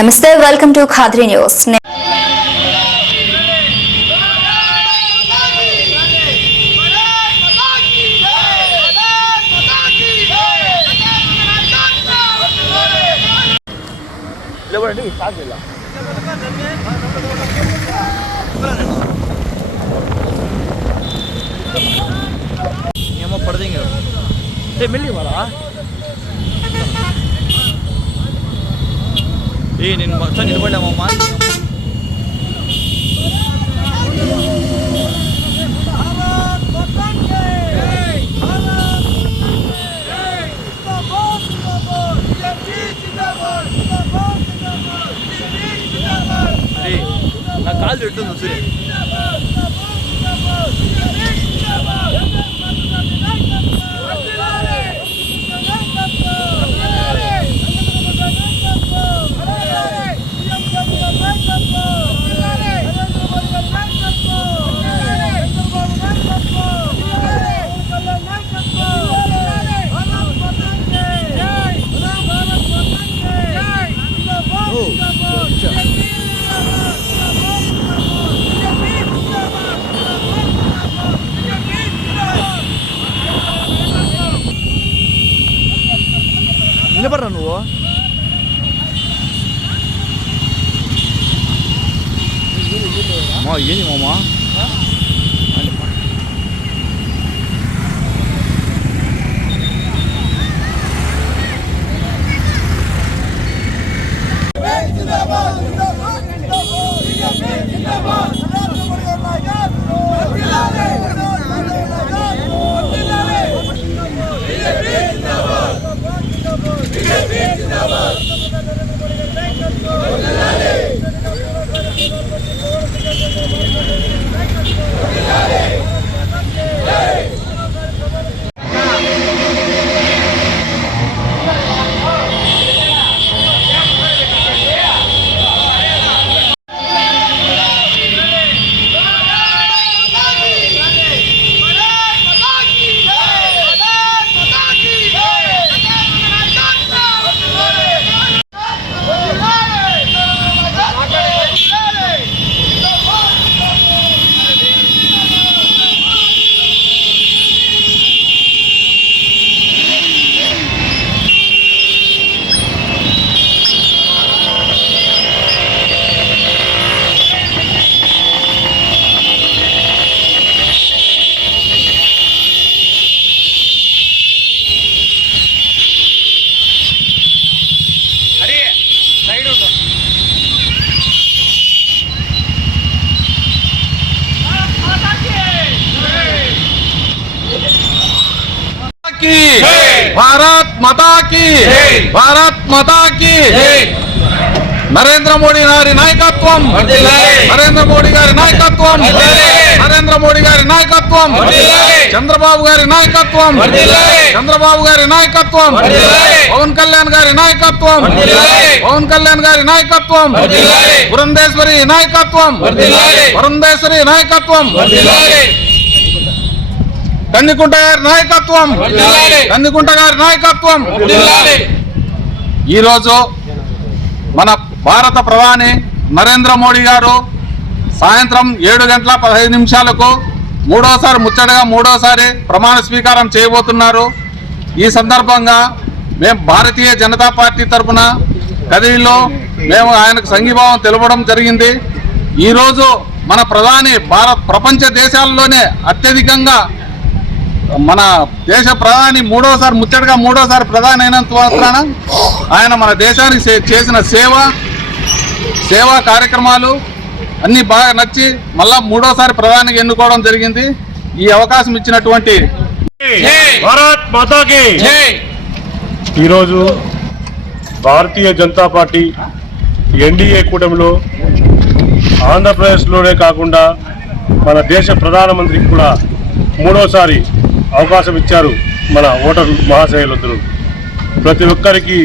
నమస్తే, welcome to Khadri news. पढ़ देंगे मिल वाला నేను మొత్తం నిలబడ్డామమ్మా. నా కాలు పెట్టు సూర్య. నిలబడరా నువ్వు. ఏంది మామా भारत माता की भारत माता की नरेंद्र मोदी गारी नायकत्वम नरेंद्र मोदी गारी नायकत्वम नरेंद्र मोदी गारी नायकत्वम चंद्रबाबु गारी नायकत्वम चंद्रबाबु गारी नायकत्वम पवन कल्याण गारी नायकत्वम पवन कल्याण गारी नायकत्वम पुरंदेश्वरी नायकत्वम पुरंदेश्वरी नायकत्वम కందికుంట గారి నాయకత్వం కందికుంట గారి నాయకత్వం. ఈరోజు మన భారత ప్రధాని నరేంద్ర మోడీ గారు సాయంత్రం 7:15 మూడోసారి ప్రమాణ స్వీకారం చేయబోతున్నారు. ఈ సందర్భంగా మేము భారతీయ జనతా పార్టీ తరఫున కదిరిలో మేము ఆయనకు సంఘీభావం తెలపడం జరిగింది. ఈరోజు మన ప్రధాని ప్రపంచ దేశాల్లోనే అత్యధికంగా మన దేశ ప్రధాని మూడోసారి ప్రధాని అయినంత మాత్రాన ఆయన మన దేశానికి చేసిన సేవా కార్యక్రమాలు అన్ని బాగా నచ్చి మళ్ళా మూడోసారి ప్రధానికి ఎన్నుకోవడం జరిగింది. ఈ అవకాశం ఇచ్చినటువంటి భారత్ మాతాకి ఈరోజు భారతీయ జనతా పార్టీ ఎన్డీఏ కూటమిలో ఆంధ్రప్రదేశ్లోనే కాకుండా మన దేశ ప్రధానమంత్రికి కూడా మూడోసారి అవకాశం ఇచ్చారు మన ఓటర్ మహాశయులందరూ. ప్రతి ఒక్కరికి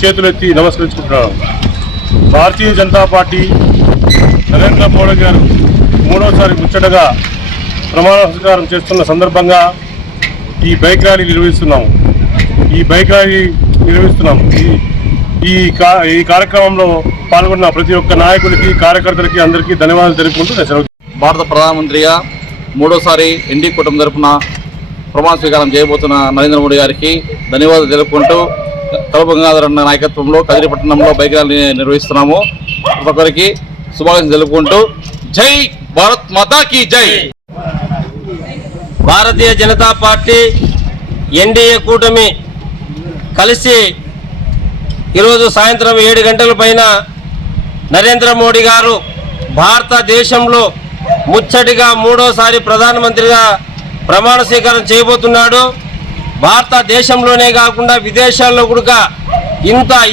చేతులెత్తి నమస్కరించుకుంటున్నాను. భారతీయ జనతా పార్టీ నరేంద్ర మోడీ గారు మూడోసారి ముచ్చటగా ప్రమాణ స్వీకారం చేస్తున్న సందర్భంగా ఈ బైక్ ర్యాలీ నిర్వహిస్తున్నాము. ఈ కార్యక్రమంలో పాల్గొన్న ప్రతి ఒక్క నాయకుడికి, కార్యకర్తలకి అందరికీ ధన్యవాదాలు తెలుపుకుంటూ భారత ప్రధానమంత్రిగా మూడోసారి ఎన్డీ కూటమి తరపున ప్రమాణ స్వీకారం చేయబోతున్న నరేంద్ర మోడీ గారికి ధన్యవాదాలు తెలుపుకుంటూ తలపు గంగాధర్ అన్న నాయకత్వంలో కదిరిపట్టణంలో బైక్ ర్యాలీ నిర్వహిస్తున్నాము. ప్రతి ఒక్కరికి శుభాకాంక్షలు తెలుపుకుంటూ జై భారత్ మాతా కీ జై. భారతీయ జనతా పార్టీ ఎన్డీఏ కూటమి కలిసి ఈరోజు సాయంత్రం 7 గంటల పైన నరేంద్ర మోడీ గారు భారతదేశంలో ముచ్చటిగా మూడోసారి ప్రధానమంత్రిగా ప్రమాణ స్వీకారం చేయబోతున్నాడు. భారతదేశంలోనే కాకుండా విదేశాల్లో కూడా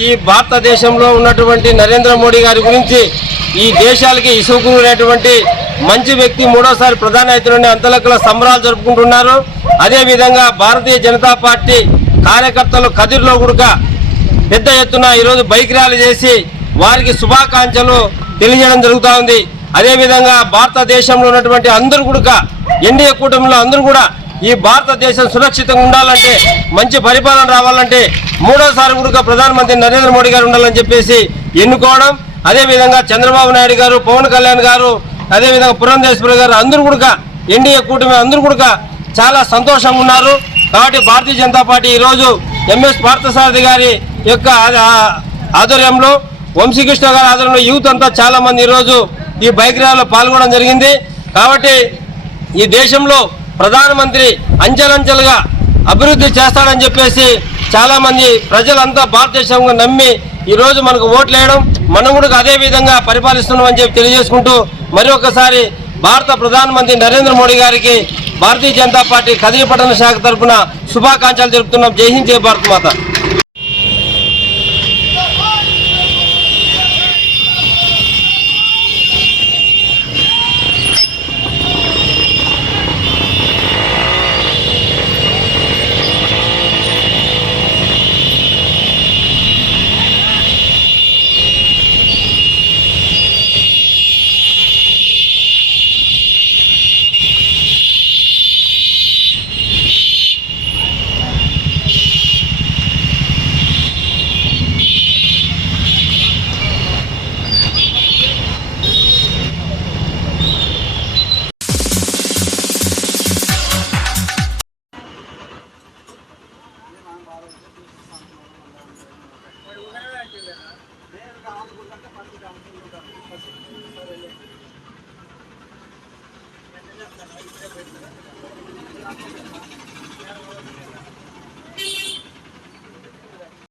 ఈ భారతదేశంలో ఉన్నటువంటి నరేంద్ర మోడీ గారి గురించి ఈ దేశాలకి ఇసుకునేటువంటి మంచి వ్యక్తి మూడోసారి ప్రధాని అవుతున్న అంతలక్కల సంబరాలు జరుపుకుంటున్నారు. అదేవిధంగా భారతీయ జనతా పార్టీ కార్యకర్తలు కదిరిలో కూడా పెద్ద ఎత్తున ఈరోజు బైక్ ర్యాలీ చేసి వారికి శుభాకాంక్షలు తెలియజేయడం జరుగుతూ ఉంది. అదేవిధంగా భారతదేశంలో ఉన్నటువంటి అందరూ కూడా ఎన్డీఏ కూటమిలో అందరూ కూడా ఈ భారతదేశం సురక్షితంగా ఉండాలంటే, మంచి పరిపాలన రావాలంటే మూడోసారి కూడా ప్రధానమంత్రి నరేంద్ర మోడీ గారు ఉండాలని చెప్పేసి ఎన్నుకోవడం. అదేవిధంగా చంద్రబాబు నాయుడు గారు, పవన్ కళ్యాణ్ గారు, అదేవిధంగా పురంధేశ్వరి గారు అందరూ కూడా ఎన్డీఏ కూటమి అందరూ కూడా చాలా సంతోషంగా ఉన్నారు. కాబట్టి భారతీయ జనతా పార్టీ ఈరోజు ఎంఎస్ పార్థసారథి గారి యొక్క ఆధ్వర్యంలో, వంశీకృష్ణ గారి ఆధ్వర్యంలో యూత్ అంతా చాలా మంది ఈరోజు ఈ బైక్ ర్యాలీలో పాల్గొనడం జరిగింది. కాబట్టి ఈ దేశంలో ప్రధానమంత్రి అంచెలంచెలుగా అభివృద్ధి చేస్తాడని చెప్పేసి చాలా మంది ప్రజలంతా భారతదేశంగా నమ్మి ఈరోజు మనకు ఓట్లు వేయడం, మనం కూడా అదే విధంగా పరిపాలిస్తున్నామని చెప్పి తెలియజేసుకుంటూ మరి ఒకసారి భారత ప్రధానమంత్రి నరేంద్ర మోడీ గారికి భారతీయ జనతా పార్టీ కదిరి పట్టణ శాఖ తరఫున శుభాకాంక్షలు తెలుపుతున్నాం. జై హింద్, జై భారత్ మాత.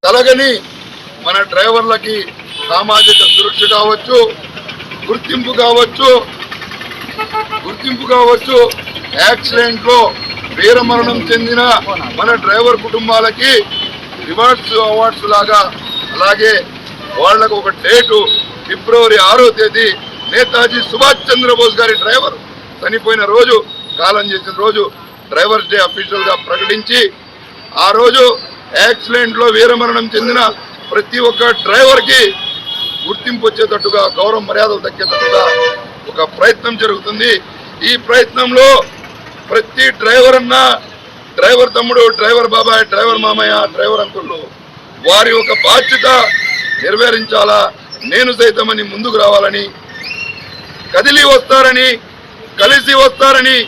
అలాగని మన డ్రైవర్లకి సామాజిక సురక్ష కావచ్చు, గుర్తింపు కావచ్చు, యాక్సిడెంట్లో వీరమరణం చెందిన మన డ్రైవర్ కుటుంబాలకి రివార్డ్స్, అవార్డ్స్ లాగా, అలాగే వాళ్లకు ఒక డేటు ఫిబ్రవరి 6వ తేదీ నేతాజీ సుభాష్ చంద్రబోస్ గారి డ్రైవర్ చనిపోయిన రోజు, కాలం చేసిన రోజు డ్రైవర్స్ డే అఫీషియల్ గా ప్రకటించి ఆ రోజు యాక్సిడెంట్ లో వీరమరణం చెందిన ప్రతి ఒక్క డ్రైవర్ కి గుర్తింపు వచ్చేటట్టుగా, గౌరవ మర్యాదలు దక్కేటట్టుగా ఒక ప్రయత్నం జరుగుతుంది. ఈ ప్రయత్నంలో ప్రతి డ్రైవర్ అన్న, డ్రైవర్ తమ్ముడు, డ్రైవర్ బాబాయ్, డ్రైవర్ మామయ్య, డ్రైవర్ అంకుళ్ళు వారి ఒక బాధ్యత నెరవేరించాలా, నేను సైతమని ముందుకు రావాలని, కదిలి వస్తారని, కలిసి వస్తారని,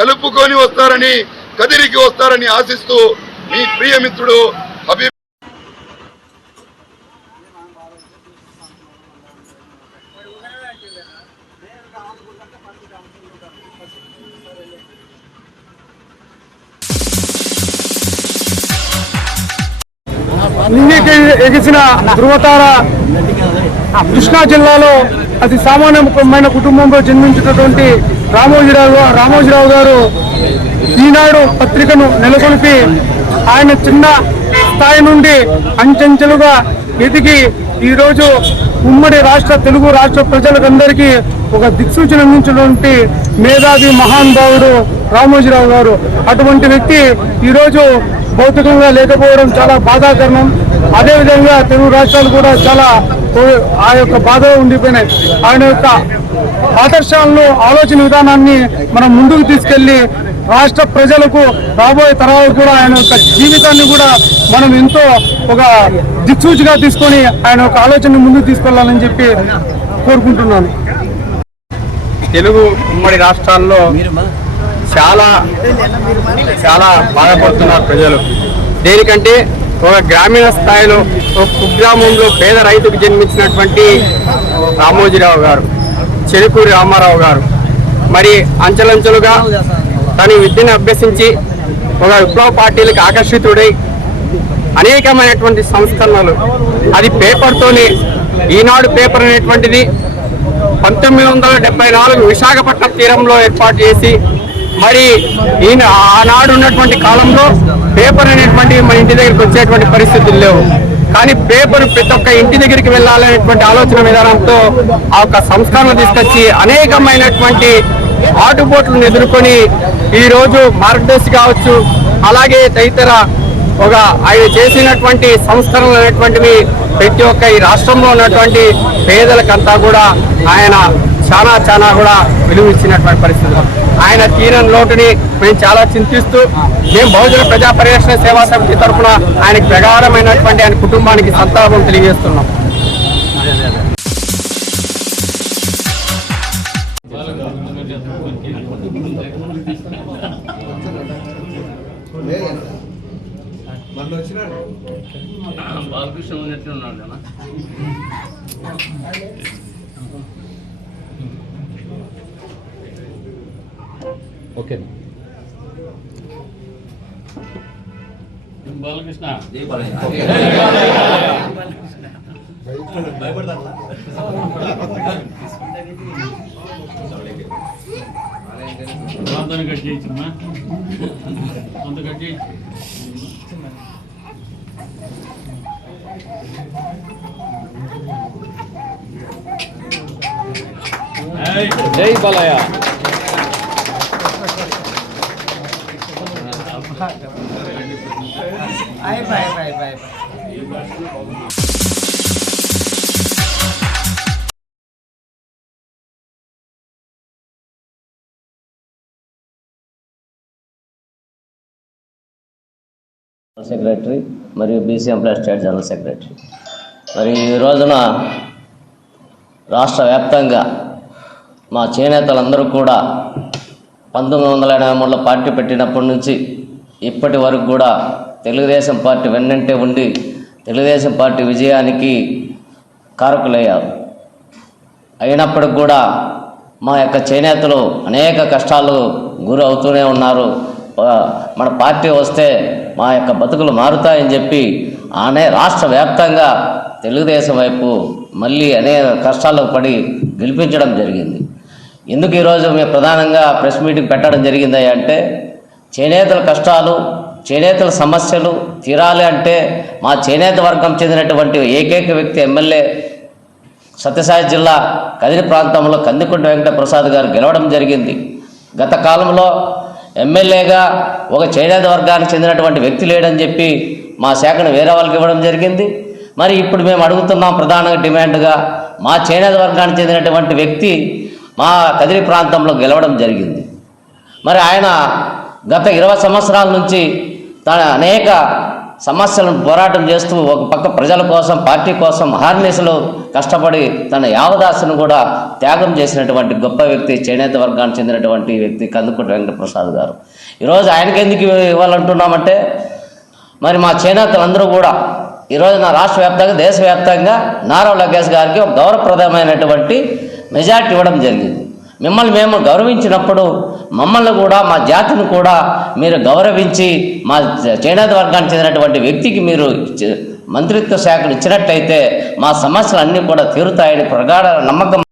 కలుపుకొని వస్తారని, కదిరికి వస్తారని ఆశిస్తూ మీ ప్రియమిత్రుడు హబీబ్. నింగికి ఎగిసిన ధృవతార కృష్ణా జిల్లాలో అతి సామాన్యమైన కుటుంబంలో జన్మించినటువంటి రామోజీరావు గారు ఈనాడు పత్రికను నెలకొల్పి ఆయన చిన్న స్థాయి నుండి అంచెంచెలుగా ఎదిగి ఈరోజు ఉమ్మడి తెలుగు రాష్ట్ర ప్రజలకందరికీ ఒక దిక్సూచన అందించినటువంటి మేధావి మహానుభావుడు రామోజీరావు గారు. అటువంటి వ్యక్తి ఈరోజు భౌతికంగా లేకపోవడం చాలా బాధాకరణం. అదేవిధంగా తెలుగు రాష్ట్రాలు కూడా చాలా ఆ యొక్క బాధలో ఉండిపోయినాయి. ఆయన యొక్క ఆదర్శాలను, ఆలోచన విధానాన్ని మనం ముందుకు తీసుకెళ్లి రాష్ట్ర ప్రజలకు, రాబోయే తరాలకు కూడా ఆయన యొక్క జీవితాన్ని కూడా మనం ఎంతో ఒక దిక్సూచిగా తీసుకొని ఆయన ఒక ఆలోచన ముందుకు తీసుకెళ్లాలని చెప్పి కోరుకుంటున్నాను. తెలుగు ఉమ్మడి రాష్ట్రాల్లో చాలా చాలా బాధపడుతున్నారు ప్రజలు. దేనికంటే ఒక గ్రామీణ స్థాయిలో ఒక కుగ్రామంలో పేద రైతుకు జన్మించినటువంటి రామోజీరావు గారు, చెరుకూరి రామారావు గారు మరి అంచెలంచెలుగా తన విద్యను అభ్యసించి ఒక విప్లవ పార్టీలకు ఆకర్షితుడై అనేకమైనటువంటి సంస్కరణలు, అది పేపర్తోనే ఈనాడు పేపర్ అనేటువంటిది 1974 విశాఖపట్నం తీరంలో ఏర్పాటు చేసి మరి ఈయన ఆనాడు ఉన్నటువంటి కాలంలో పేపర్ అనేటువంటి మన ఇంటి దగ్గరికి వచ్చేటువంటి పరిస్థితులు లేవు. కానీ పేపర్ ప్రతి ఒక్క ఇంటి దగ్గరికి వెళ్ళాలనేటువంటి ఆలోచన విధానంతో ఆ యొక్క సంస్కరణలు తీసుకొచ్చి అనేకమైనటువంటి ఆటుపోట్లను ఎదుర్కొని ఈరోజు మార్గదర్శి కావచ్చు, అలాగే తదితర ఒక ఆయన చేసినటువంటి సంస్కరణలు అనేటువంటివి ప్రతి ఒక్క ఈ రాష్ట్రంలో ఉన్నటువంటి పేదలకంతా కూడా ఆయన చాలా కూడా విలువ ఇచ్చినటువంటి పరిస్థితులు. ఆయన తీరని లోటుని మేము చాలా చింతిస్తూ మేము బహుజన ప్రజా పరిరక్షణ సేవా సమితి తరఫున ఆయనకు ప్రగాఢమైనటువంటి ఆయన కుటుంబానికి సంతాపం తెలియజేస్తున్నాం. బాలకృష్ణ ఉన్నట్లున్నాడు కదా. ఓకే బాలకృష్ణ కట్ చేయమ్మా, అంత కట్ చేయి. జై బాలయ్య. సెక్రటరీ మరియు BC employee state general secretary. మరి ఈ రోజున రాష్ట్ర వ్యాప్తంగా మా చేనేతలందరూ కూడా 1983లో పార్టీ పెట్టినప్పటి నుంచి ఇప్పటి వరకు కూడా తెలుగుదేశం పార్టీ వెన్నంటే ఉండి తెలుగుదేశం పార్టీ విజయానికి కారకులయ్యారు. అయినప్పటికి కూడా మా యొక్క చేనేతలు అనేక కష్టాలు గురి అవుతూనే ఉన్నారు. మన పార్టీ వస్తే మా యొక్క బతుకులు మారుతాయని చెప్పి రాష్ట్ర వ్యాప్తంగా తెలుగుదేశం వైపు మళ్ళీ అనేక కష్టాలకు పడి గెలిపించడం జరిగింది. ఎందుకు ఈరోజు మేము ప్రధానంగా ప్రెస్ మీటింగ్ పెట్టడం జరిగింది అంటే చేనేతల కష్టాలు, చేనేతల సమస్యలు తీరాలి అంటే మా చేనేత వర్గం చెందినటువంటి ఏకైక వ్యక్తి ఎమ్మెల్యే సత్యసాయి జిల్లా కదిరి ప్రాంతంలో కందికుంట వెంకటప్రసాద్ గారు గెలవడం జరిగింది. గత కాలంలో ఎమ్మెల్యేగా ఒక చేనేత వర్గానికి చెందినటువంటి వ్యక్తి లేడని చెప్పి మా శాఖను వేరే వాళ్ళకి ఇవ్వడం జరిగింది. మరి ఇప్పుడు మేము అడుగుతున్నాం ప్రధానంగా డిమాండ్గా మా చేనేత వర్గానికి చెందినటువంటి వ్యక్తి మా కదిరి ప్రాంతంలో గెలవడం జరిగింది. మరి ఆయన గత 20 సంవత్సరాల నుంచి తన అనేక సమస్యలను పోరాటం చేస్తూ ఒక పక్క ప్రజల కోసం, పార్టీ కోసం అహర్నిశలు కష్టపడి తన యావదాసును కూడా త్యాగం చేసినటువంటి గొప్ప వ్యక్తి చేనేత వర్గానికి చెందినటువంటి వ్యక్తి కందుకుంట వెంకటప్రసాద్ గారు. ఈరోజు ఆయనకి ఎందుకు ఇవ్వాలంటున్నామంటే మరి మా చేనేతలందరూ కూడా ఈరోజు నా రాష్ట్ర వ్యాప్తంగా దేశవ్యాప్తంగా నారా లోకేష్ గారికి ఒక గౌరవప్రదమైనటువంటి మెజార్టీ ఇవ్వడం జరిగింది. మిమ్మల్ని మేము గౌరవించినప్పుడు మమ్మల్ని కూడా మా జాతిని కూడా మీరు గౌరవించి మా చేనేత వర్గానికి చెందినటువంటి వ్యక్తికి మీరు మంత్రిత్వ శాఖను ఇచ్చినట్లయితే మా సమస్యలు అన్నీ కూడా తీరుతాయని ప్రగాఢ నమ్మకం.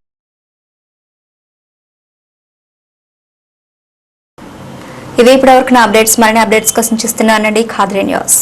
ఇది ఇప్పటివరకు నా అప్డేట్స్. మరిన్ని అప్డేట్స్ కోసం చూస్తున్నానండి ఖాద్రి న్యూస్.